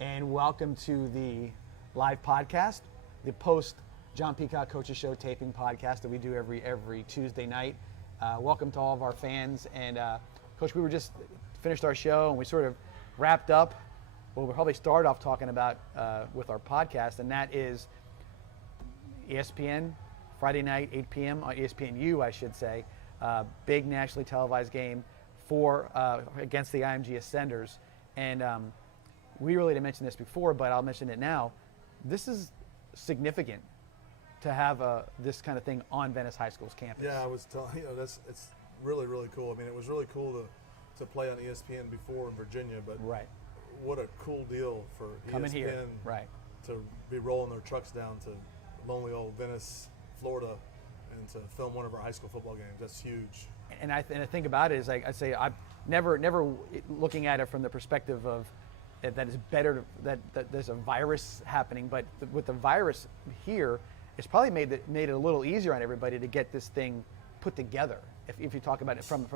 and welcome to the live podcast, the post John Peacock Coaches Show taping podcast that we do every Tuesday night. Welcome to all of our fans. And Coach, we were just finished our show and we sort of wrapped up. Well, we'll probably start off talking about with our podcast, and that is ESPN, Friday night, 8 p.m. on ESPNU, I should say. Big nationally televised game against the IMG Ascenders. And we really didn't mention this before, but I'll mention it now. This is significant to have this kind of thing on Venice High School's campus. Yeah, I was telling it's really, really cool. I mean, it was really cool to play on ESPN before in Virginia, but right. What a cool deal for coming ESPN here. Right. To be rolling their trucks down to lonely old Venice, Florida, and to film one of our high school football games. That's huge. And I think about it is like I say, I'm never looking at it from the perspective of that is better that there's a virus happening, but with the virus here, it's probably made it a little easier on everybody to get this thing put together. If you talk about it from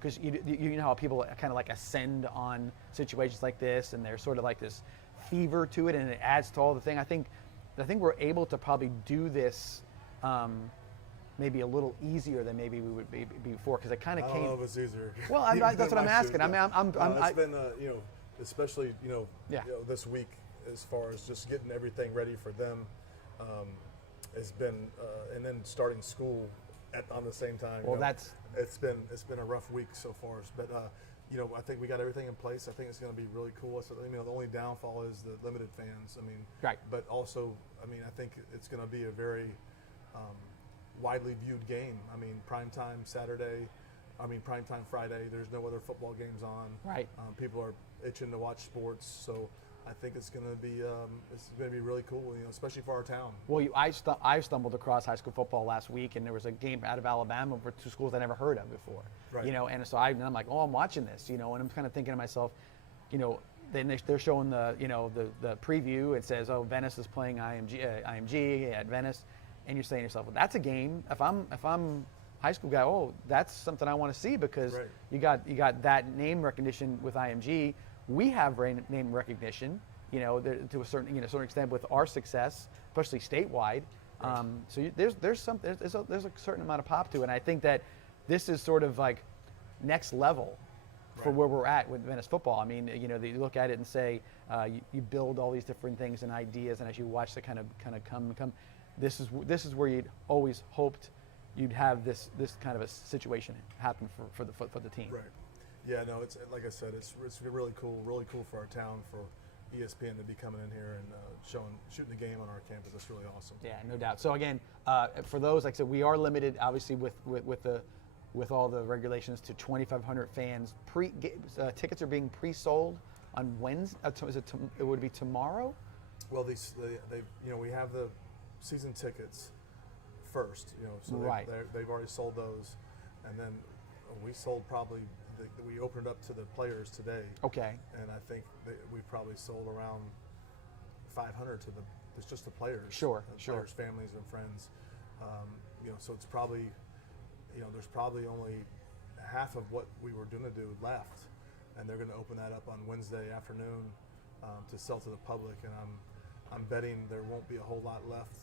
because you know how people kind of like ascend on situations like this, and there's sort of like this fever to it, and it adds to all the thing. I think we're able to probably do this maybe a little easier than maybe we would be before, because it kind of came. I don't know if it's easier. Well, that's what I'm asking. It's been especially this week, as far as just getting everything ready for them, has been and then starting school on the same time. Well, it's been a rough week so far, but I think we got everything in place. I think it's going to be really cool. So, the only downfall is the limited fans. Right. But also, I think it's going to be a very widely viewed game. Primetime Saturday. Primetime Friday. There's no other football games on. Right. People are itching to watch sports, so I think it's going to be really cool, especially for our town. Well, I stumbled across high school football last week, and there was a game out of Alabama for two schools I never heard of before. Right. And so I'm like, oh, I'm watching this, and I'm kind of thinking to myself, then they're showing the preview. It says, oh, Venice is playing IMG at Venice, and you're saying to yourself, well, that's a game. If I'm high school guy, oh, that's something I want to see, because right. you got that name recognition with IMG. We have name recognition, to a certain extent with our success, especially statewide. Right. So there's a certain amount of pop to it. And I think that this is sort of like next level for where we're at with Venice football. You look at it and say you build all these different things and ideas, and as you watch the kind of come, this is where you'd always hoped you'd have this kind of a situation happen for the team. Right. Yeah, no, it's like I said, it's really cool for our town, for ESPN to be coming in here and shooting the game on our campus. That's really awesome. Yeah, no doubt. So again, for those, like I said, we are limited, obviously, with all the regulations to 2,500 fans. Tickets are being pre-sold on Wednesday. It would be tomorrow. Well, we have the season tickets first, so right. they've already sold those, and then we sold probably. We opened up to the players today. Okay. And I think we probably sold around 500 to it's just the players. Sure. Players, families, and friends. So it's probably, there's probably only half of what we were going to do left, and they're going to open that up on Wednesday afternoon to sell to the public. And I'm betting there won't be a whole lot left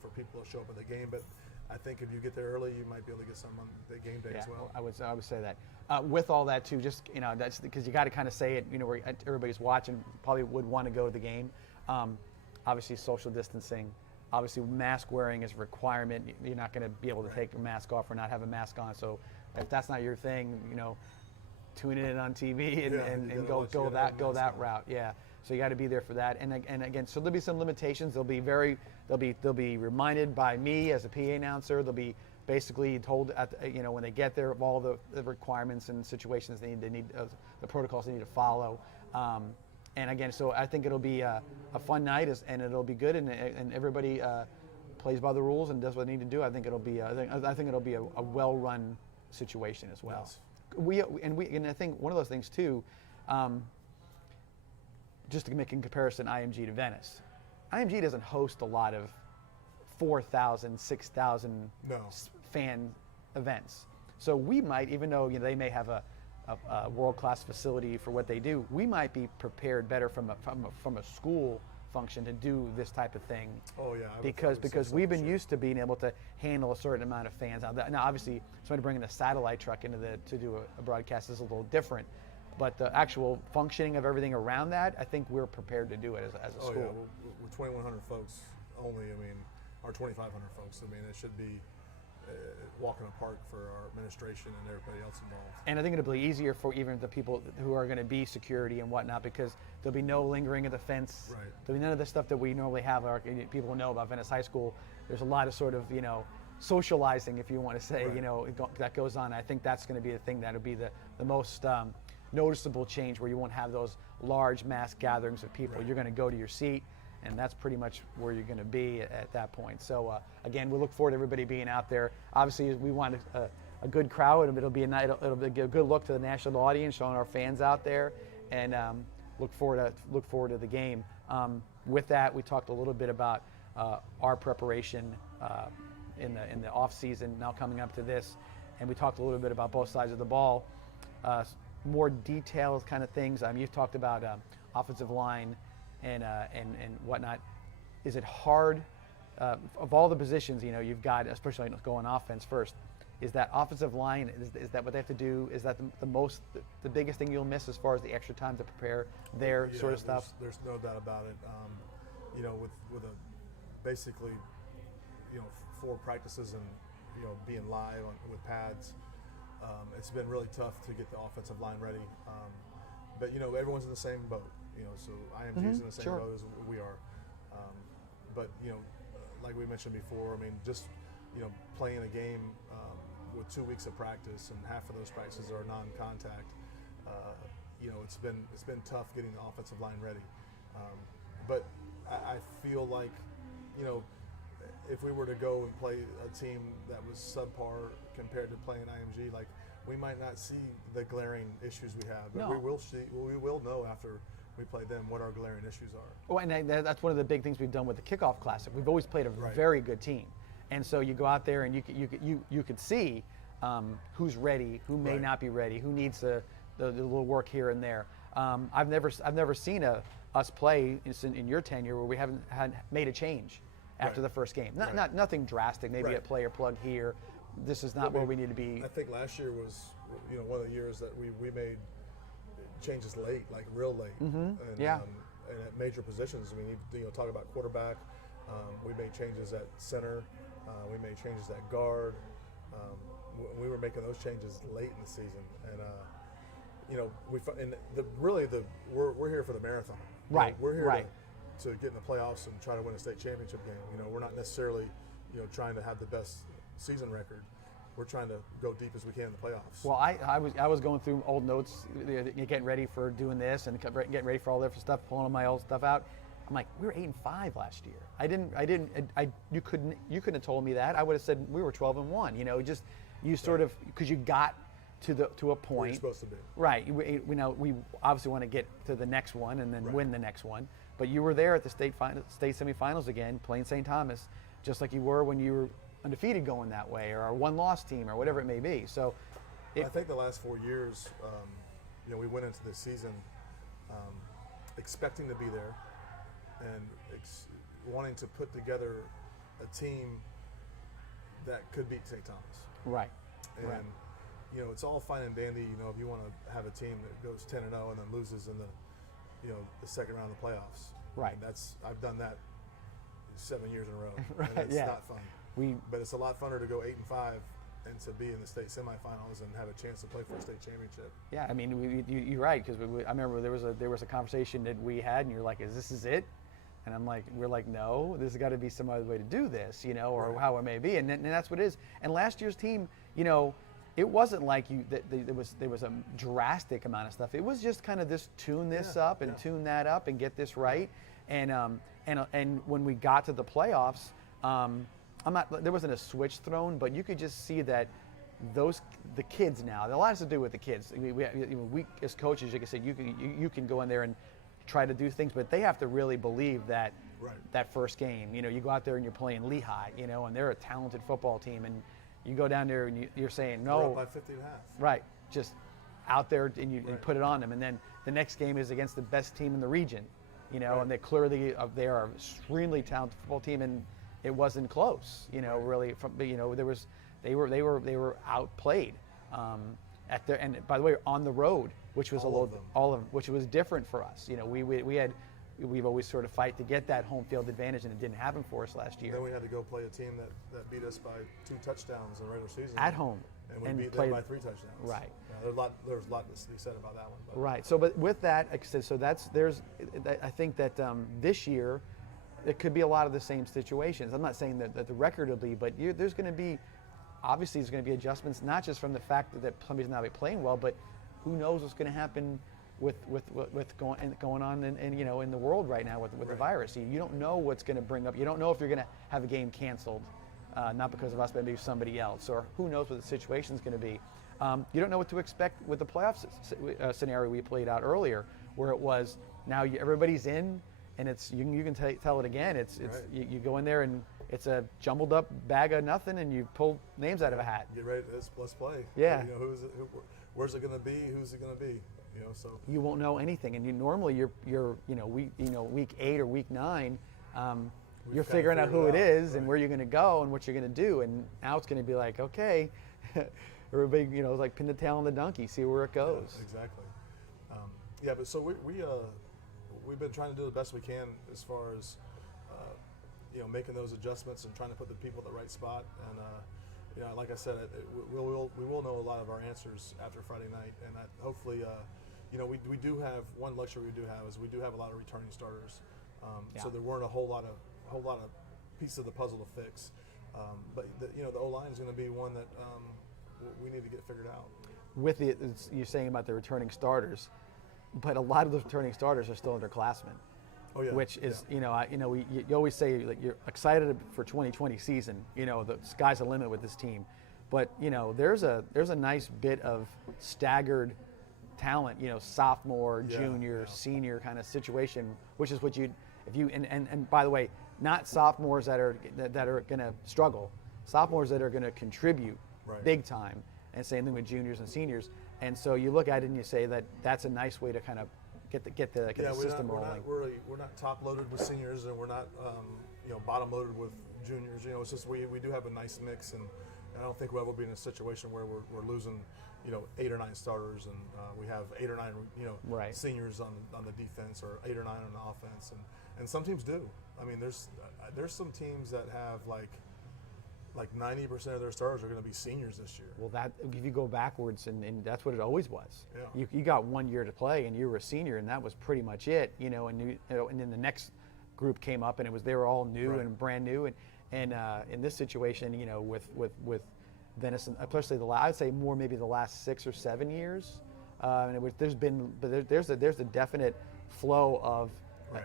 for people to show up at the game, but I think if you get there early, you might be able to get some on the game day as well. I would say that. With all that too, just that's because you got to kind of say it. Where everybody's watching, probably would want to go to the game. Obviously, social distancing. Obviously, mask wearing is a requirement. You're not going to be able to take a mask off or not have a mask on. So, if that's not your thing, tune in on TV and go that route. Yeah. So you got to be there for that. And again, so there'll be some limitations. They'll be reminded by me as a PA announcer. They'll be basically told when they get there of all the requirements and situations they need the protocols they need to follow. And again, so I think it'll be a fun night, and it'll be good, and everybody plays by the rules and does what they need to do. I think it'll be a well-run situation as well. Yes. And I think one of those things too. Just to make in comparison IMG to Venice, IMG doesn't host a lot of 4,000, 6,000 fan events. So we might, even though they may have a a world-class facility for what they do, we might be prepared better from a school function to do this type of thing. Oh yeah, because we've been used to being able to handle a certain amount of fans. Now obviously, somebody bringing a satellite truck to do a broadcast is a little different, but the actual functioning of everything around that, I think we're prepared to do it as a school. Oh yeah, we're 2,100 folks only. I mean, or 2,500 folks. I mean, it should be a walk in the park for our administration and everybody else involved. And I think it'll be easier for even the people who are going to be security and whatnot, because there'll be no lingering of the fence. Right. There'll be none of the stuff that we normally have. People will know about Venice High School. There's a lot of sort of, socializing, if you want to say, Right. that goes on. I think that's going to be the thing that'll be the most noticeable change, where you won't have those large mass gatherings of people. Right. You're going to go to your seat, and that's pretty much where you're going to be at that point. So again, we look forward to everybody being out there. Obviously, we want a good crowd, and it'll be it'll be a good look to the national audience, showing our fans out there, and look forward to the game. With that, we talked a little bit about our preparation in the off season, now coming up to this, and we talked a little bit about both sides of the ball. More detailed kind of things. You've talked about offensive line and whatnot. Is it hard of all the positions you've got, especially going offense first? Is that offensive line? Is that what they have to do? Is that the biggest thing you'll miss as far as the extra time to prepare their sort of stuff? There's no doubt about it. With basically 4 practices and being live with pads, it's been really tough to get the offensive line ready. But everyone's in the same boat. So IMG's in the same boat as we are. But like we mentioned before, I mean, just playing a game with 2 weeks of practice, and half of those practices are non-contact. It's been tough getting the offensive line ready. But I feel like if we were to go and play a team that was subpar compared to playing IMG, like, we might not see the glaring issues we have, but No. we will know after we play them what our glaring issues are. Well, and that's one of the big things we've done with the Kickoff Classic. We've always played a Right. very good team, and so you go out there and you could see who's ready, who may Right. not be ready, who needs the little work here and there. I've never seen us play in your tenure where we haven't made a change after Right. the first game. Right. Nothing drastic. Maybe Right. a player plug here. This is not where we need to be. I think last year was one of the years that we made changes late, like real late. And, Yeah. And at major positions, we need to talk about quarterback. We made changes at center. We made changes at guard. We were making those changes late in the season, and we're here for the marathon. Right, We're here right. to get in the playoffs and try to win a state championship game. We're not necessarily trying to have the best season record. We're trying to go deep as we can in the playoffs. Well, I was going through old notes, getting ready for doing this and getting ready for all different stuff, pulling all my old stuff out. I'm like, we were 8-5 last year. You couldn't have told me that. I would have said we were 12-1. Because you got to a point. Where you're supposed to be. Right. We obviously want to get to the next one and then win the next one. But you were there at the state semifinals again, playing St. Thomas, just like you were when you were undefeated going that way, or a one-loss team, or whatever it may be. So, I think the last 4 years, we went into this season expecting to be there and wanting to put together a team that could beat St. Thomas. right. And Right. it's all fine and dandy. If you want to have a team that goes 10-0 and then loses in the second round of the playoffs. Right. And I've done that 7 years in a row. Right, And it's yeah. not fun. But it's a lot funner to go 8-5 and to be in the state semifinals and have a chance to play for a state championship. Yeah, I mean, you're right, because I remember there was a conversation that we had, and you're like, "Is this it?" And we're like, "No, there's got to be some other way to do this, or Right. how it may be." And that's what it is. And last year's team, it wasn't like there was a drastic amount of stuff. It was just kind of this tune this up and tune that up and get this right. And when we got to the playoffs, there wasn't a switch thrown, but you could just see that the kids now. A lot has to do with the kids. We as coaches, like I said, you can go in there and try to do things, but they have to really believe that that first game. You go out there and you're playing Lehigh, and they're a talented football team, and you go down there and you're saying no. We're up by 50 and a half. Right, just out there and you put it on them. And then the next game is against the best team in the region, and they clearly they are an extremely talented football team, and it wasn't close, really. They were outplayed at their, and by the way, on the road, which was all of them, which was different for us. We've always sort of fight to get that home field advantage, and it didn't happen for us last year. Then we had to go play a team that beat us by 2 touchdowns in the regular season at home, and we beat them by 3 touchdowns. Right. There's a lot to be said about that one. But. Right. So, but with that, I think that this year, it could be a lot of the same situations. I'm not saying that the record will be, but there's going to be adjustments, not just from the fact that somebody's not playing well, but who knows what's going to happen with going on in the world right now with the virus. You don't know what's going to bring up. You don't know if you're going to have a game canceled, not because of us, but maybe somebody else, or who knows what the situation's going to be. You don't know what to expect with the playoffs scenario we played out earlier, where it was now everybody's in, and it's you can tell it again. It's you go in there and it's a jumbled up bag of nothing, and you pull names out of a hat. Get ready. Let's play. Yeah. Where's it going to be? Who's it going to be? So you won't know anything, and normally you're week 8 or week 9. You're figuring out who it is and where you're going to go and what you're going to do, and now it's going to be like, okay, everybody, like pin the tail on the donkey, see where it goes. Yeah, exactly. But so we've been trying to do the best we can as far as making those adjustments and trying to put the people at the right spot. And like I said, we will know a lot of our answers after Friday night, and that hopefully, we do have one luxury we do have is we do have a lot of returning starters. So there weren't a whole lot of pieces of the puzzle to fix. But the O-line is going to be one that we need to get figured out. With you're saying about the returning starters, but a lot of those returning starters are still underclassmen. Oh, yeah. Which is, you always say like you're excited for 2020 season. The sky's the limit with this team, but there's a nice bit of staggered talent. Sophomore, junior, senior kind of situation, which is what and by the way, not sophomores that are going to struggle, sophomores that are going to contribute big time, and same thing with juniors and seniors. And so you look at it and you say that's a nice way to kind of get the system rolling. We're not top loaded with seniors, and we're not bottom loaded with juniors. It's just we do have a nice mix, and I don't think we'll ever be in a situation where we're losing 8 or 9 starters, and we have 8 or 9 seniors on the defense, or 8 or 9 on the offense, and some teams do. I mean, there's some teams that have like 90% of their starters are going to be seniors this year. Well, that if you go backwards, and that's what it always was. Yeah. You got 1 year to play, and you were a senior, and that was pretty much it. And then the next group came up, and they were all new and brand new. And in this situation, with Venice, and especially I'd say more maybe the last 6 or 7 years, there's a definite flow of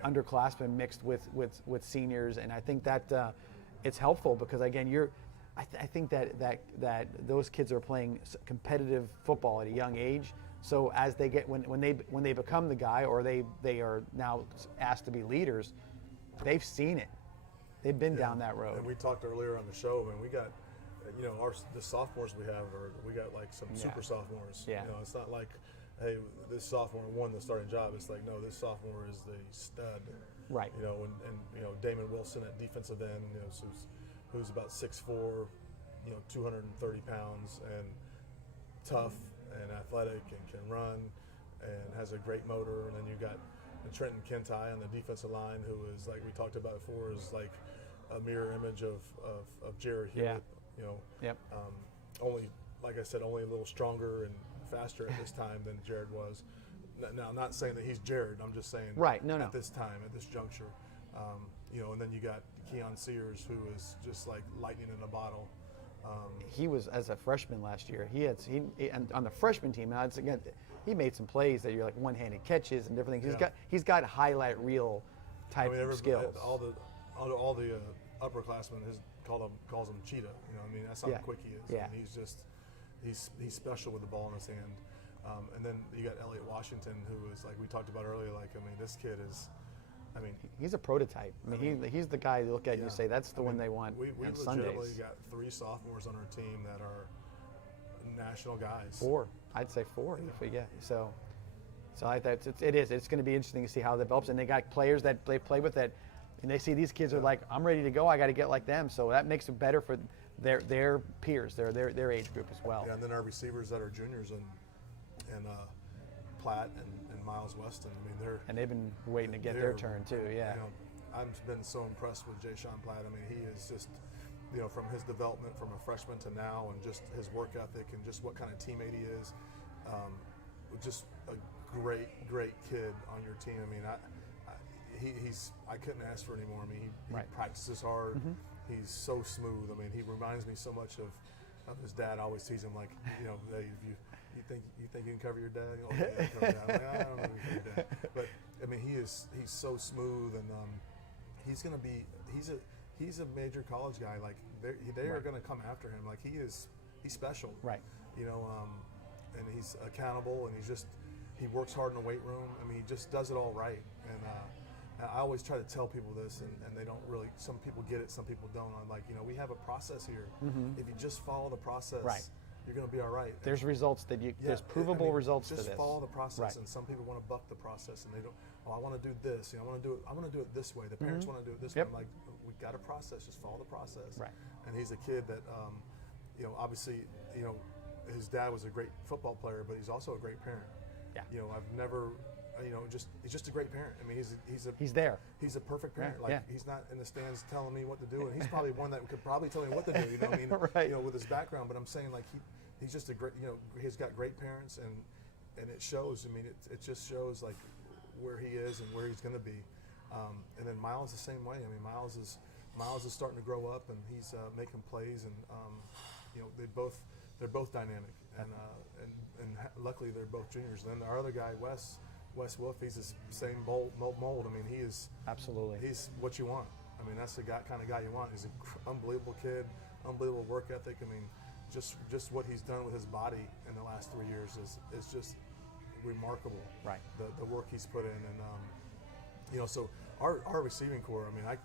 underclassmen mixed with seniors, and I think that. It's helpful because again, I think that those kids are playing competitive football at a young age. So as they get when they become the guy, or they are now asked to be leaders, they've seen it. They've been down that road. And we talked earlier on the show, and we got the sophomores we got like some super sophomores. Yeah. It's not like, hey, this sophomore won the starting job. It's like, no, this sophomore is the stud. Right. And Damon Wilson at defensive end, who's about 6'4", 230 pounds, and tough and athletic and can run and has a great motor. And then you got Trenton Kentai on the defensive line, who is, like we talked about before, is like a mirror image of Jared Hewitt. Only, like I said, only a little stronger and faster at this time than Jared was. Now, I'm not saying that he's Jared. I'm just saying at this time, at this juncture. And then you got Keon Sears, who is just like lightning in a bottle. He was, as a freshman last year, and on the freshman team, now again, he made some plays that you're like one-handed catches and different things. He's got highlight reel type skills. All the upperclassmen calls him Cheetah. That's how quick he is. Yeah. And he's special with the ball in his hand. And then you got Elliot Washington, who is, like we talked about earlier, this kid is, he's a prototype. He's the guy you look at and you say, that's the one they want we on Sundays. We legitimately got 3 sophomores on our team that are national guys. 4. I'd say 4. Yeah. So I thought it is. It's going to be interesting to see how it develops. And they got players that they play with that, and they see these kids are like, I'm ready to go. I got to get like them. So that makes it better for their peers, their age group as well. Yeah, and then our receivers that are juniors and Platt and Miles Weston. I mean, they've been waiting to get their turn too. Yeah. You know, I've been so impressed with Jay Sean Platt. I mean, he is just, you know, from his development from a freshman to now, and just his work ethic and just what kind of teammate he is. Just a great kid on your team. I mean, I couldn't ask for any more. I mean, he practices hard. Mm-hmm. He's so smooth. I mean, he reminds me so much of his dad. I always tease him like, you know, hey, you think you can cover your dad? Oh, yeah, I can cover your dad. I'm like, I don't know if you can cover your dad. But I mean, he's so smooth, and he's a major college guy. Like they are going to come after him. Like he's special. Right. You know, and he's accountable, and he works hard in the weight room. I mean, he just does it all right. And I always try to tell people this, and they don't really. Some people get it, some people don't. I'm like, you know, we have a process here. Mm-hmm. If you just follow the process, you're going to be all right. There's results that there's provable results to this. Just follow the process, and some people want to buck the process, and they don't. Oh, I want to do this. You know, I want to do it this way. The parents want to do it this way. I'm like, we got a process. Just follow the process. Right. And he's a kid that, you know, obviously, you know, his dad was a great football player, but he's also a great parent. Yeah. You know, I've never. You know, he's just a great parent. I mean, he's there. He's a perfect parent. He's not in the stands telling me what to do, and he's probably one that could probably tell me what to do. You know, what I mean, you know, with his background. But I'm saying like he's just a great. You know, he's got great parents, and it shows. I mean, it just shows like where he is and where he's going to be. And then Miles the same way. I mean, Miles is starting to grow up, and he's making plays, and you know, they're both dynamic, and luckily they're both juniors. And then our other guy, Wes Wolf, he's the same mold. I mean, he is absolutely. He's what you want. I mean, that's the kind of guy you want. He's an unbelievable kid, unbelievable work ethic. I mean, just what he's done with his body in the last 3 years is just remarkable. Right. The work he's put in, and you know, so our receiving core. I mean, I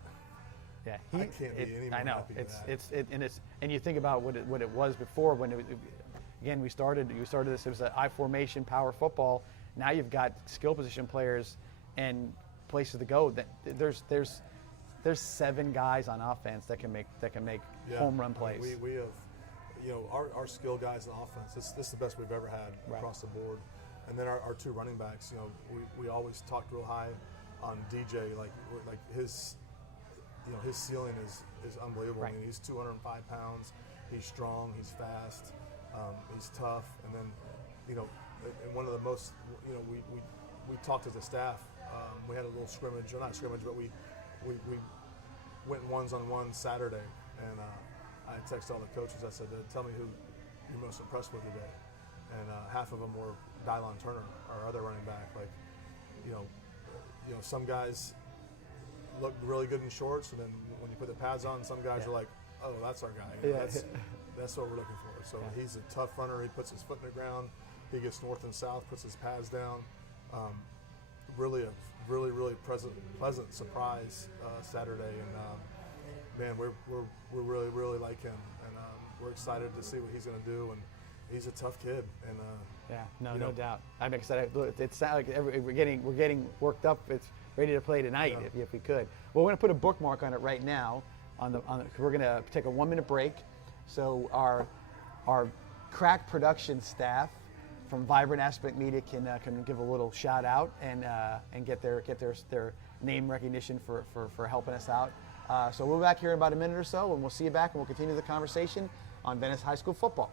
can't be any more happy with that. And you think about what it was before when again we started this. It was an I formation power football. Now you've got skill position players and places to go. That there's 7 guys on offense that can make home run plays. I mean, we have, you know, our skill guys on offense. This is the best we've ever had across the board. And then our 2 running backs. You know, we always talked real high on DJ. Like his, you know, his ceiling is unbelievable. Right. I mean, he's 205 pounds. He's strong. He's fast. He's tough. And then, you know. And one of the most, you know, we talked as a staff. We had a little scrimmage, or not scrimmage, but we went ones-on-one Saturday, and I texted all the coaches. I said, "Tell me who you're most impressed with today." And half of them were Dylon Turner, our other running back. Like, you know, some guys look really good in shorts, and then when you put the pads on, some guys are like, "Oh, that's our guy." You know, that's what we're looking for. So he's a tough runner. He puts his foot in the ground. He gets north and south, puts his pads down. Really pleasant surprise Saturday, and man, we're really like him, and we're excited to see what he's going to do. And he's a tough kid, and no doubt. I'm excited. Look, it sounds like we're getting worked up. It's ready to play tonight if we could. Well, we're going to put a bookmark on it right now. We're going to take a 1-minute break, so our crack production staff from Vibrant Aspect Media can give a little shout out and get their name recognition for helping us out. So we'll be back here in about a minute or so, and we'll see you back, and we'll continue the conversation on Venice High School football.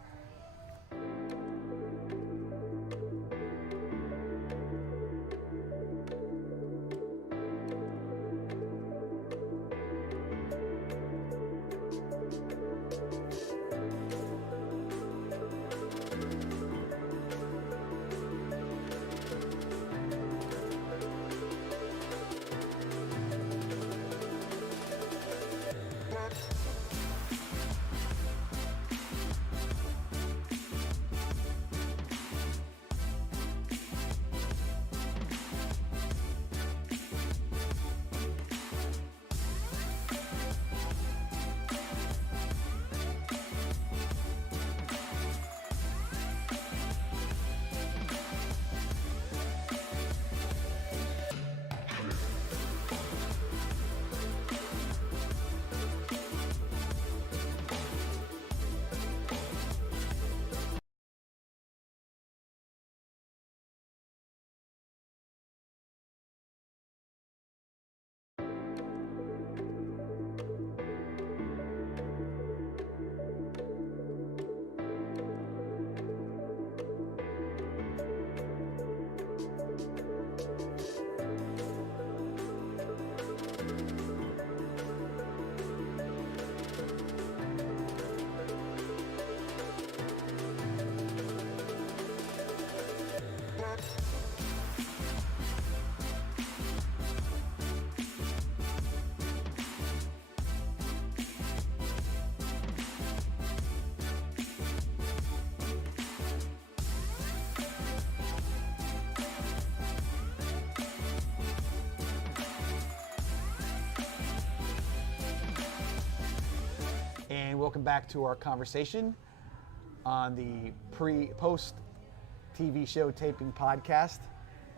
welcome back to our conversation on the post TV show taping podcast.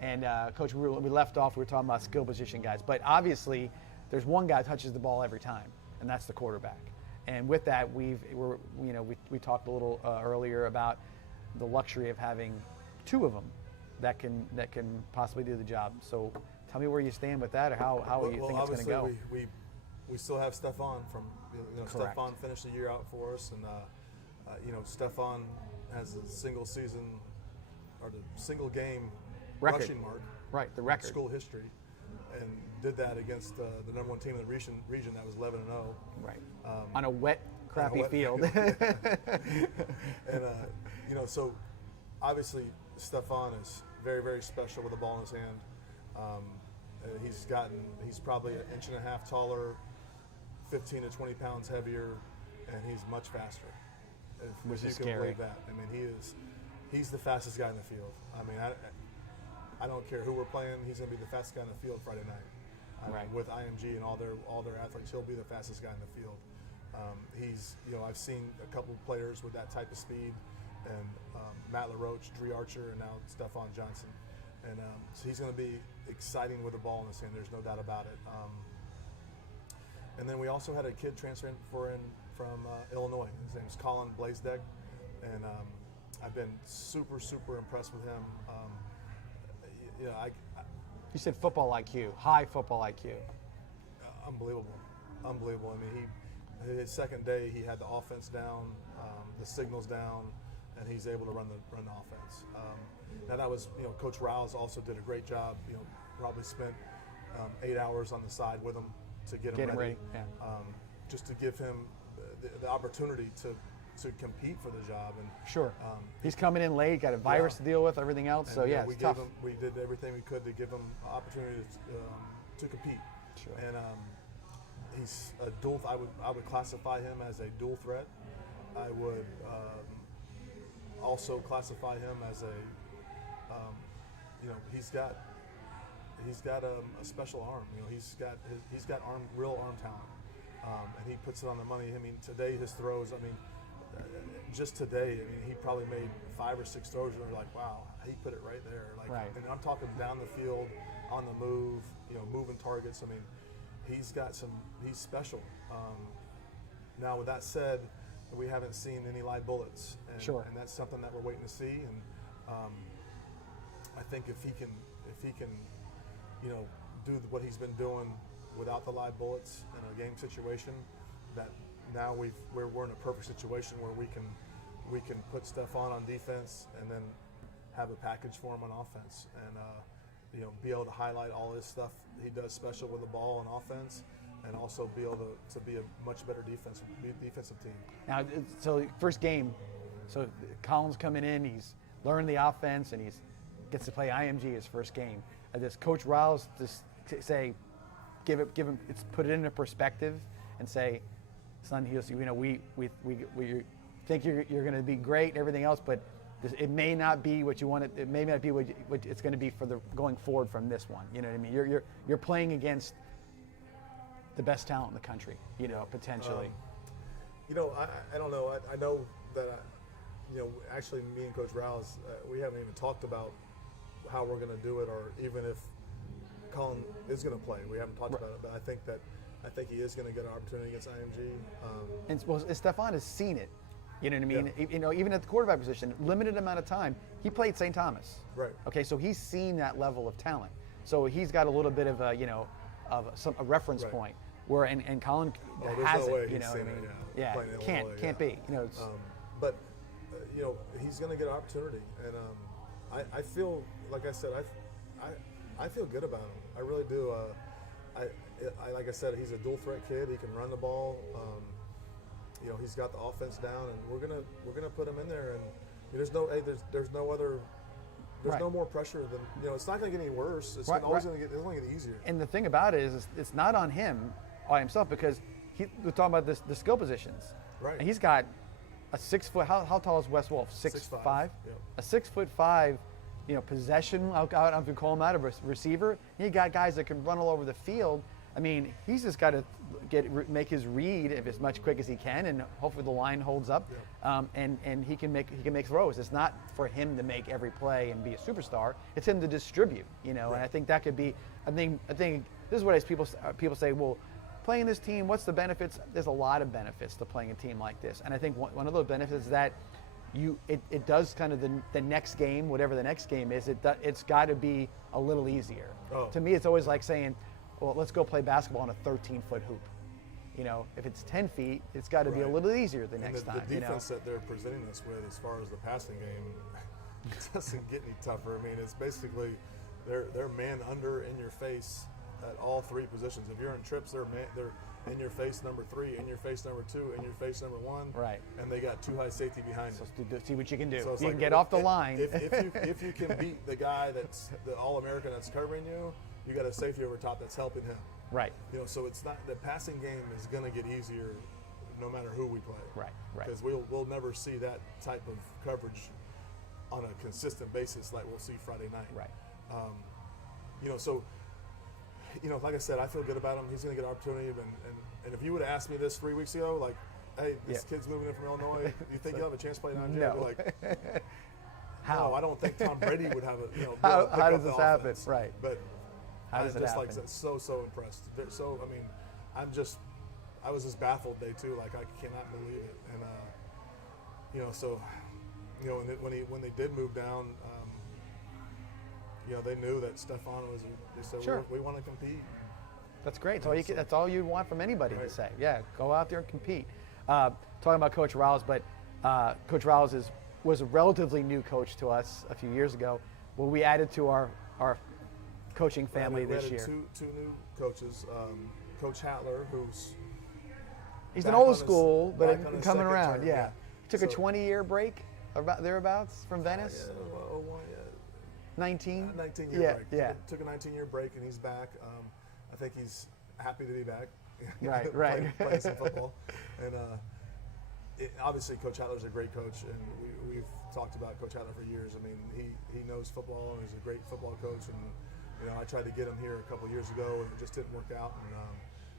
And Coach, we left off. We were talking about skill position guys, but obviously, there's one guy who touches the ball every time, and that's the quarterback. And with that, we talked a little earlier about the luxury of having two of them that can possibly do the job. So tell me where you stand with that, or how you think it's going to go. We still have Stefan from Correct. Stefan finished the year out for us, and Stefan has a single season or the single game Record. rushing mark, Right, the record. school history, and did that against the number one team in the region that was 11-0. Right. On a wet, crappy field. And so obviously Stefan is very, very special with the ball in his hand. He's probably an inch and a half taller, 15 to 20 pounds heavier, and he's much faster. Which if you is can scary. believe that. I mean, he's the fastest guy in the field. I mean, I don't care who we're playing. He's going to be the fastest guy in the field Friday night. Right. With IMG and all their athletes, he'll be the fastest guy in the field. I've seen a couple of players with that type of speed, and Matt LaRoche, Dree Archer, and now Stefan Johnson. And so he's going to be exciting with the ball in his hand. There's no doubt about it. And then we also had a kid transferring from Illinois. His name's Colin Blaisdegg, and I've been super, super impressed with him. You said football IQ, high football IQ. Unbelievable. I mean, his second day, he had the offense down, the signals down, and he's able to run the offense. Now that was, Coach Rouse also did a great job. Probably spent 8 hours on the side with him to get him ready. Yeah. Just to give him the opportunity to compete for the job. And Sure. He's coming in late, got a virus to deal with, everything else. And, so yeah, we it's tough. we did everything we could to give him an opportunity to compete. Sure. And he's a dual. I would classify him as a dual threat. I would also classify him as a he's got a special arm. He's got real arm talent, and he puts it on the money. I mean, today his throws. I mean, just today, he probably made 5 or 6 throws, and they're like, wow, he put it right there. Like, right. And I'm talking down the field, on the move, moving targets. I mean, he's special. Now, with that said, we haven't seen any live bullets, and, Sure. and that's something that we're waiting to see. And I think if he can, do what he's been doing without the live bullets in a game situation, that now we're in a perfect situation where we can put Stefan on defense and then have a package for him on offense, and be able to highlight all his stuff he does special with the ball on offense, and also be able to be a much better defensive team. Now, so first game, so Colin's coming in, he's learned the offense, and gets to play IMG his first game. Does Coach Rouse just say, give him, put it into perspective, and say, son, we think you're going to be great and everything else, but it may not be what you want. It may not be what it's going to be for the going forward from this one. You know what I mean? You're playing against the best talent in the country. Potentially. I don't know. I know that actually me and Coach Rouse, we haven't even talked about how we're going to do it, or even if Colin is going to play. We haven't talked about it, but I think he is going to get an opportunity against IMG. And Stefan has seen it. You know what I mean? Yeah. Even at the quarterback position, limited amount of time. He played St. Thomas. Right. Okay, so he's seen that level of talent. So he's got a little bit of a reference Right. point where and Colin There's has no way it. he's seen it, Yeah, playing in can't Illinois, be. But he's going to get an opportunity, and I feel, like I said, I feel good about him. I really do. Like I said, he's a dual threat kid. He can run the ball. He's got the offense down, and we're gonna put him in there. And there's no other. There's no more pressure than it's not going to get any worse. It's always going to get easier. And the thing about it is it's not on him by himself, because we're talking about the skill positions. Right. And he's got a 6 foot. How tall is Wes Wolf? 6'5". Yeah. A 6'5", possession. I don't know if you call him that, a receiver. You got guys that can run all over the field. I mean, he's just got to make his read as much quick as he can, and hopefully the line holds up, and he can make throws. It's not for him to make every play and be a superstar. It's him to distribute, And I think that could be. I think this is what people say. Well, playing this team, what's the benefits? There's a lot of benefits to playing a team like this, and I think one of those benefits is that it does kind of the next game, whatever the next game is, it's got to be a little easier. Oh. To me, it's always like saying, well, let's go play basketball on a 13-foot hoop. If it's 10 feet, it's got to be a little easier the next time. The defense that they're presenting us with, as far as the passing game, doesn't get any tougher. I mean, it's basically they're man under in your face at all three positions. If you're in trips, they're in your face number 3, in your face number 2, in your face number 1. Right. And they got 2 high safety behind So you. see what you can do. So it's you like, can get off the line. If you can beat the guy that's the All-American that's covering you, you got a safety over top that's helping him. Right. So it's not, the passing game is going to get easier no matter who we play. Right. Because we'll never see that type of coverage on a consistent basis like we'll see Friday night. Right. So like I said, I feel good about him. He's going to get an opportunity. And if you would have asked me this 3 weeks ago, like, hey, this kid's moving in from Illinois, you think you'll have a chance to play down here? No. I'd be like, How? no, I don't think Tom Brady would have a, how does this happen? Right. But How does I'm it just happen? like so impressed. I was just baffled day 2. Like, I cannot believe it. And when they did move down, they knew that Stefan was. They said, Sure. we want to compete. That's great. That's all you want from anybody Right. to say. Yeah, go out there and compete. Talking about Coach Rouse, but Coach Rouse was a relatively new coach to us a few years ago. Well, we added to our coaching family we this added year. Two new coaches. Coach Hatler, He's back an old on his- school, but back on his coming second around. term, Yeah. Took a So- 20-year break, about thereabouts, from Venice. 19. 19-year break. Yeah. Took a 19-year break, and he's back. I think he's happy to be back. Right. Playing some football. And obviously, Coach Hatler's a great coach, and we've talked about Coach Hatler for years. I mean, he knows football, and he's a great football coach. And I tried to get him here a couple years ago, and it just didn't work out. And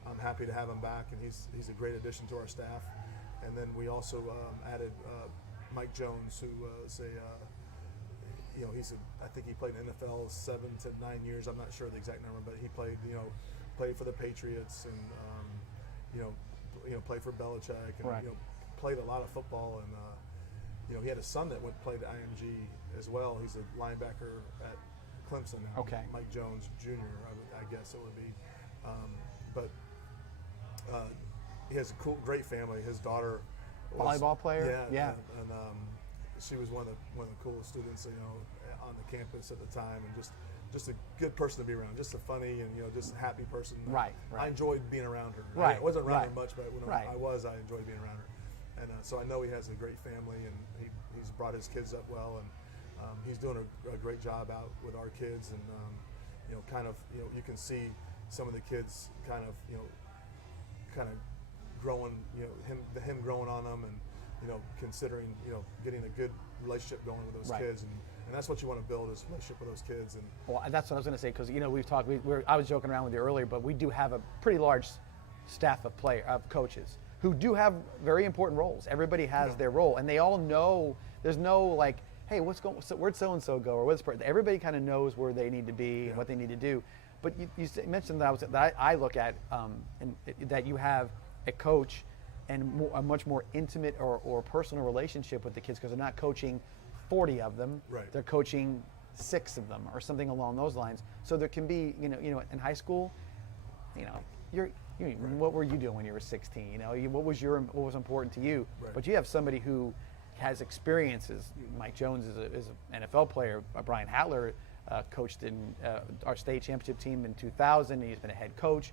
I'm happy to have him back, and he's a great addition to our staff. And then we also added Mike Jones, who is I think he played in the NFL 7 to 9 years. I'm not sure the exact number, but he played for the Patriots and played for Belichick and Right. Played a lot of football. And he had a son that played at IMG as well. He's a linebacker at Clemson now. Okay. Mike Jones Jr. I guess it would be, but he has a great family. His daughter was, Volleyball player? Yeah. And she was one of the coolest students, on the campus at the time, and just a good person to be around, just a funny and just a happy person. Right. I enjoyed being around her. Right. I wasn't around Right. her much, but when Right. I enjoyed being around her. And so I know he has a great family, and he's brought his kids up well, and he's doing a great job out with our kids, and you can see some of the kids kind of growing, him growing on them, and considering getting a good relationship going with those Right. kids, and that's what you want to build, is a relationship with those kids. And Well, that's what I was going to say, because we've talked. I was joking around with you earlier, but we do have a pretty large staff of coaches who do have very important roles. Everybody has their role, and they all know. There's no like, hey, where'd so and so go, or what's everybody kind of knows where they need to be and what they need to do. But you mentioned that I look at that you have a coach and a much more intimate or personal relationship with the kids, because they're not coaching 40 of them. Right. They're coaching 6 of them or something along those lines. So there can be, in high school, what were you doing when you were 16? What was important to you? Right. But you have somebody who has experiences. Mike Jones is an NFL player. Brian Hatler coached in our state championship team in 2000. He's been a head coach.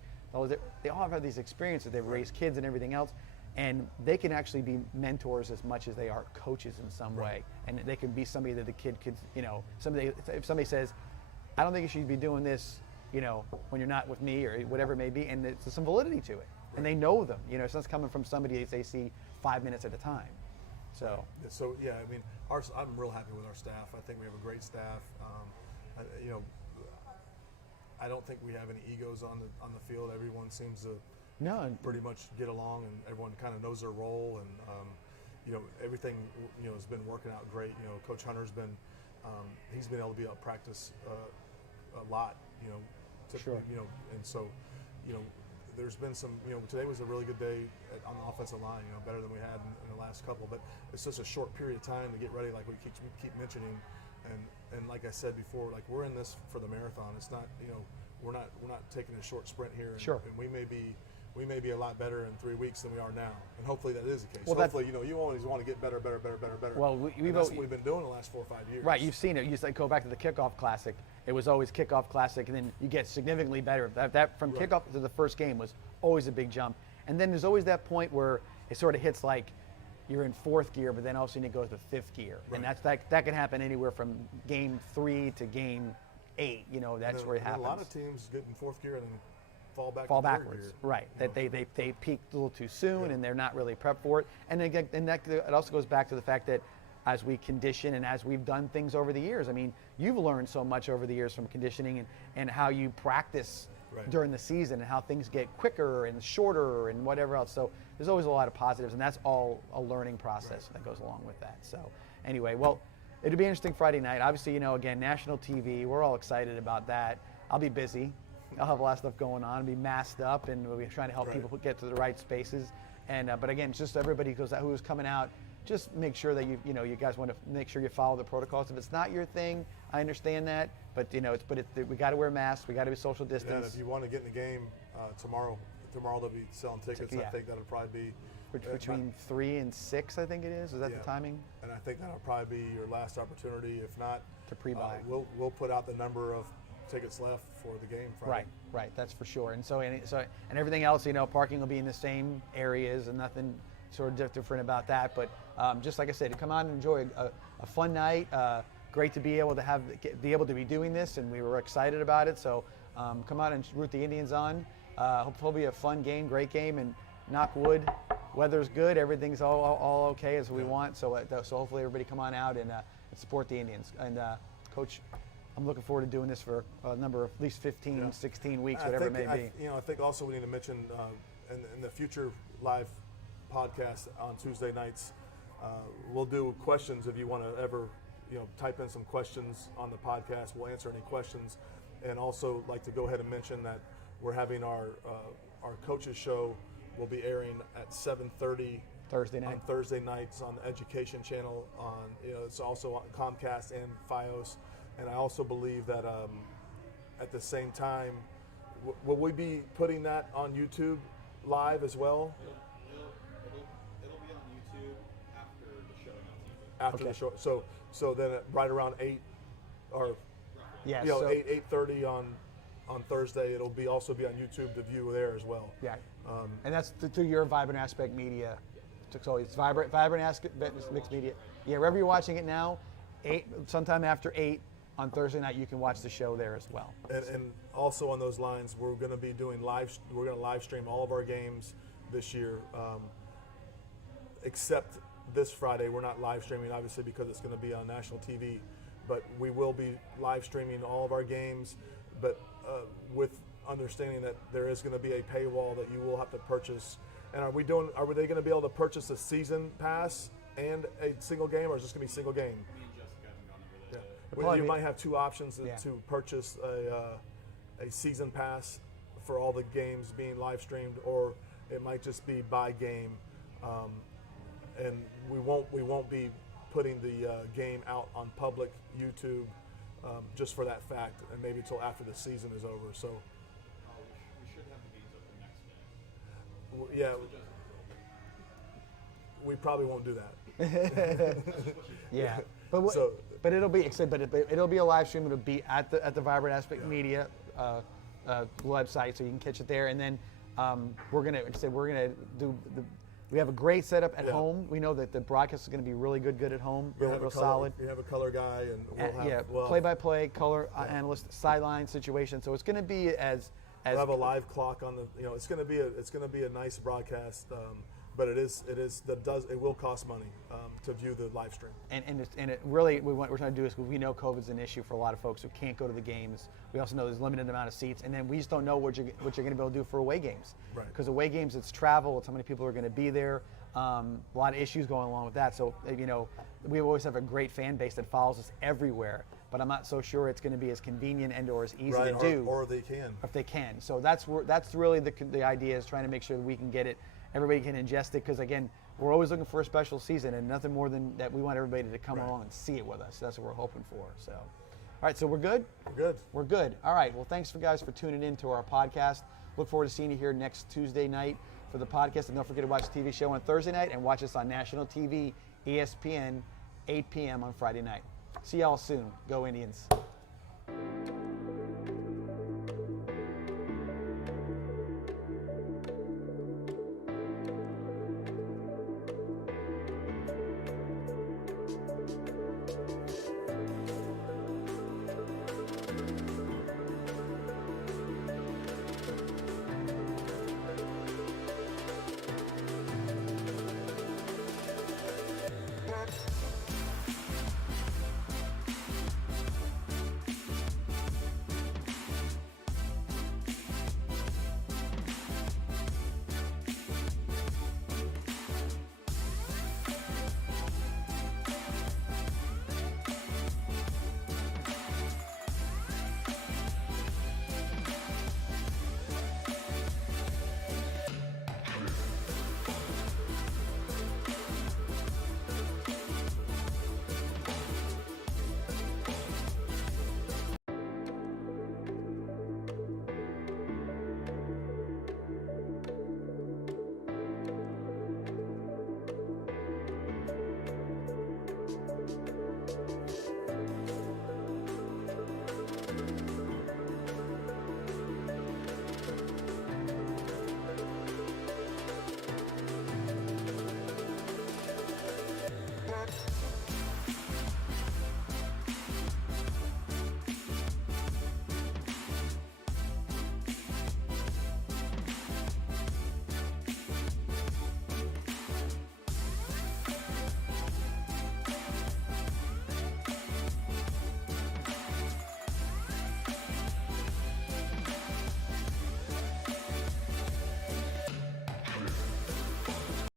They all have these experiences. They've raised kids and everything else. And they can actually be mentors as much as they are coaches in some way. And they can be somebody that the kid could, if somebody says, I don't think you should be doing this, when you're not with me, or whatever it may be, and there's some validity to it. And they know them, so it's coming from somebody they see 5 minutes at a time. So, I'm real happy with our staff. I think we have a great staff. I don't think we have any egos on the field. Everyone seems to pretty much get along, and everyone kind of knows their role, and everything has been working out great. Coach Hunter's been he's been able to be out practice a lot. Sure. And so there's been some. Today was a really good day on the offensive line. Better than we had in the last couple, but it's just a short period of time to get ready, like we keep mentioning. And like I said before, like we're in this for the marathon. It's not, we're not taking a short sprint here. And, sure. And we may be a lot better in 3 weeks than we are now. And hopefully that is the case. Well, hopefully, you always want to get better. Well, that's what we've been doing the last 4 or 5 years. Right, you've seen it. You go back to the kickoff classic. It was always kickoff classic, and then you get significantly better. That from kickoff to the first game was always a big jump. And then there's always that point where it sort of hits like you're in fourth gear, but then all of a sudden it goes to fifth gear. Right. And that can happen anywhere from game 3 to game 8. That's where it happens. A lot of teams get in fourth gear and then fall backwards. Gear, right. They peaked a little too soon, and they're not really prepped for it. And again, it also goes back to the fact that as we condition and as we've done things over the years, I mean, you've learned so much over the years from conditioning and how you practice during the season and how things get quicker and shorter and whatever else. So there's always a lot of positives, and that's all a learning process that goes along with that. So anyway, well, it'll be interesting Friday night. Obviously, again, national TV, we're all excited about that. I'll be busy. I'll have a lot of stuff going on. I'll be masked up, and we'll be trying to help people get to the right spaces. And but again, just everybody who's coming out, just make sure that you guys want to make sure you follow the protocols. If it's not your thing, I understand that, but we got to wear masks. We got to be social distance. Yeah, and if you want to get in the game tomorrow they'll be selling tickets. I think that'll probably be between 3 and 6. I think it is. Is that the timing? And I think that'll probably be your last opportunity. If not, to pre-buy. We'll put out the number of tickets left for the game Friday. Right. That's for sure. And so everything else, parking will be in the same areas, and nothing sort of different about that. But just like I said, to come out and enjoy a fun night. Great to be able to be doing this, and we were excited about it. So come out and root the Indians on. Hopefully, it'll be a fun game, great game, and knock wood, weather's good, everything's all okay as we want. So hopefully everybody come on out and support the Indians. And Coach, I'm looking forward to doing this for a number of at least 15, 16 weeks, whatever it may be. I think also we need to mention in the future live podcast on Tuesday nights, we'll do questions if you want to ever type in some questions on the podcast. We'll answer any questions, and also like to go ahead and mention that we're having our coaches show will be airing at 7:30 Thursday night. On Thursday nights on the Education Channel. It's also on Comcast and FiOS. And I also believe that at the same time, will we be putting that on YouTube live as well? It'll be on YouTube after the show on TV. After the show, so then right around 8 or 8:30 on Thursday, it'll also be on YouTube to view there as well. Yeah, and that's through your Vibrant Aspect Media. So it's Vibrant Aspect Mixed Media. Yeah, wherever you're watching it now, sometime after 8 on Thursday night, you can watch the show there as well. And also on those lines, we're going to be doing we're going to live stream all of our games this year, except this Friday. We're not live streaming, obviously, because it's going to be on national TV. But we will be live streaming all of our games, but with understanding that there is going to be a paywall that you will have to purchase. And are they going to be able to purchase a season pass and a single game, or is this going to be a single game? Me and Jessica haven't gone over that. Yeah. Well, you might have two options to purchase a season pass for all the games being live streamed, or it might just be by game. And we won't be putting the game out on public YouTube just for that fact, and maybe until after the season is over. So we should have the games up the next day. Yeah, we probably won't do that. Yeah, but it'll be it'll be a live stream. It'll be at the Vibrant Aspect Media website, so you can catch it there. And then we're gonna do we have a great setup at home. We know that the broadcast is going to be really good at home, real solid. We have a color guy, and we'll have play-by-play, color analyst, sideline situation. So it's going to be as we'll have a live clock on the. It's going to be a nice broadcast. but it will cost money to view the live stream. And it really, we're trying to do this because we know COVID's an issue for a lot of folks who can't go to the games. We also know there's a limited amount of seats, and then we just don't know what you're going to be able to do for away games. Right. Because away games, it's travel, it's how many people are going to be there. A lot of issues going along with that. So, we always have a great fan base that follows us everywhere, but I'm not so sure it's going to be as convenient and or as easy to do. Or they can. If they can. So that's really the idea, is trying to make sure that we can get it, everybody can ingest it, because again, we're always looking for a special season, and nothing more than that we want everybody to come along and see it with us. That's what we're hoping for. So, all right, so we're good? We're good. We're good. All right, well, thanks for guys for tuning in to our podcast. Look forward to seeing you here next Tuesday night for the podcast, and don't forget to watch the TV show on Thursday night and watch us on national TV, ESPN, 8 p.m. on Friday night. See y'all soon. Go Indians.